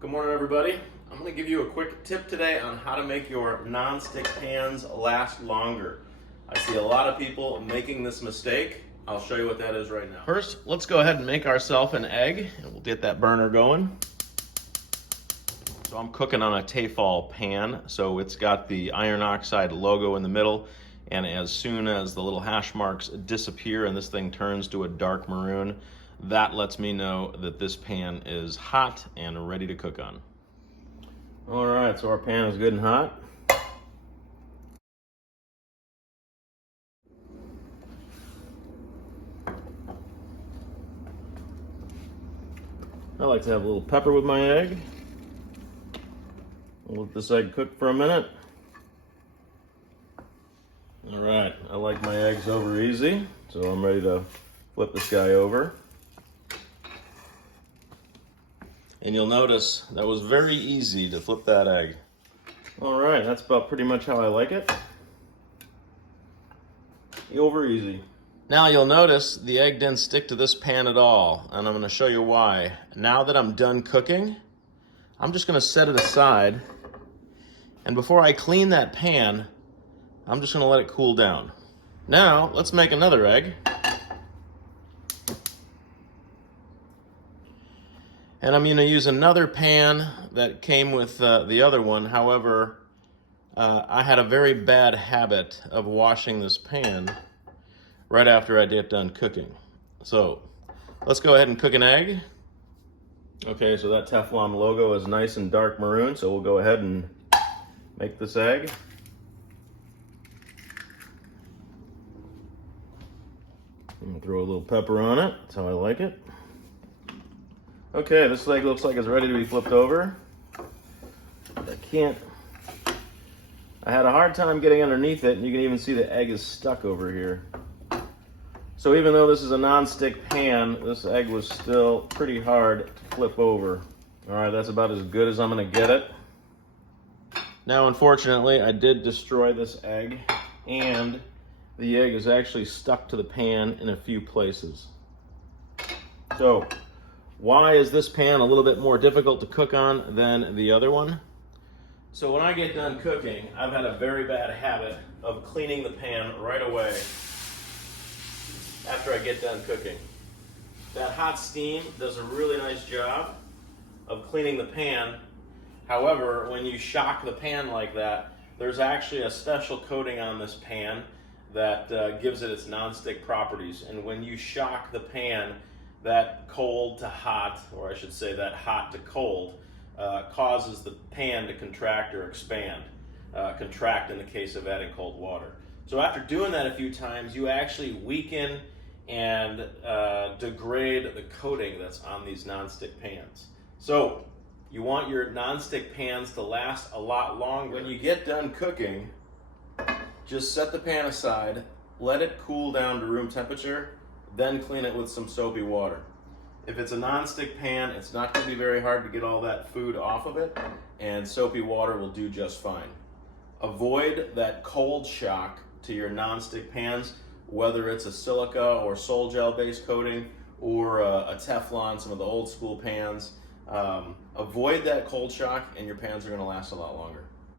Good morning, everybody. I'm going to give you a quick tip today on how to make your non-stick pans last longer. I see a lot of people making this mistake. I'll show you what that is right now. First, let's go ahead and make ourselves an egg, and we'll get that burner going. So I'm cooking on a Tefal pan, so it's got the iron oxide logo in the middle, and as soon as the little hash marks disappear and this thing turns to a dark maroon, that lets me know that this pan is hot and ready to cook on. All right, so our pan is good and hot. I like to have a little pepper with my egg. I'll let this egg cook for a minute. All right, I like my eggs over easy, so I'm ready to flip this guy over. And you'll notice that was very easy to flip that egg. All right, that's about pretty much how I like it. Over easy. Now you'll notice the egg didn't stick to this pan at all, and I'm gonna show you why. Now that I'm done cooking, I'm just gonna set it aside, and before I clean that pan, I'm just gonna let it cool down. Now, let's make another egg. And I'm gonna use another pan that came with the other one. However, I had a very bad habit of washing this pan right after I get done cooking. So, let's go ahead and cook an egg. Okay, so that Teflon logo is nice and dark maroon, so we'll go ahead and make this egg. I'm gonna throw a little pepper on it, that's how I like it. Okay, this egg looks like it's ready to be flipped over. I had a hard time getting underneath it, and you can even see the egg is stuck over here. So even though this is a non-stick pan, this egg was still pretty hard to flip over. All right, that's about as good as I'm gonna get it. Now, unfortunately, I did destroy this egg, and the egg is actually stuck to the pan in a few places. So, why is this pan a little bit more difficult to cook on than the other one? So when I get done cooking, I've had a very bad habit of cleaning the pan right away after I get done cooking. That hot steam does a really nice job of cleaning the pan. However, when you shock the pan like that, there's actually a special coating on this pan that gives it its non-stick properties. And when you shock the pan, that cold to hot, or I should say that hot to cold, causes the pan to contract or expand. Contract in the case of adding cold water. So after doing that a few times, you actually weaken and degrade the coating that's on these non-stick pans. So you want your non-stick pans to last a lot longer. When you get done cooking, just set the pan aside, let it cool down to room temperature, then clean it with some soapy water. If it's a non-stick pan, it's not going to be very hard to get all that food off of it, and soapy water will do just fine. Avoid that cold shock to your non-stick pans, whether it's a silica or sol gel based coating or a Teflon, some of the old school pans. Avoid that cold shock and your pans are going to last a lot longer.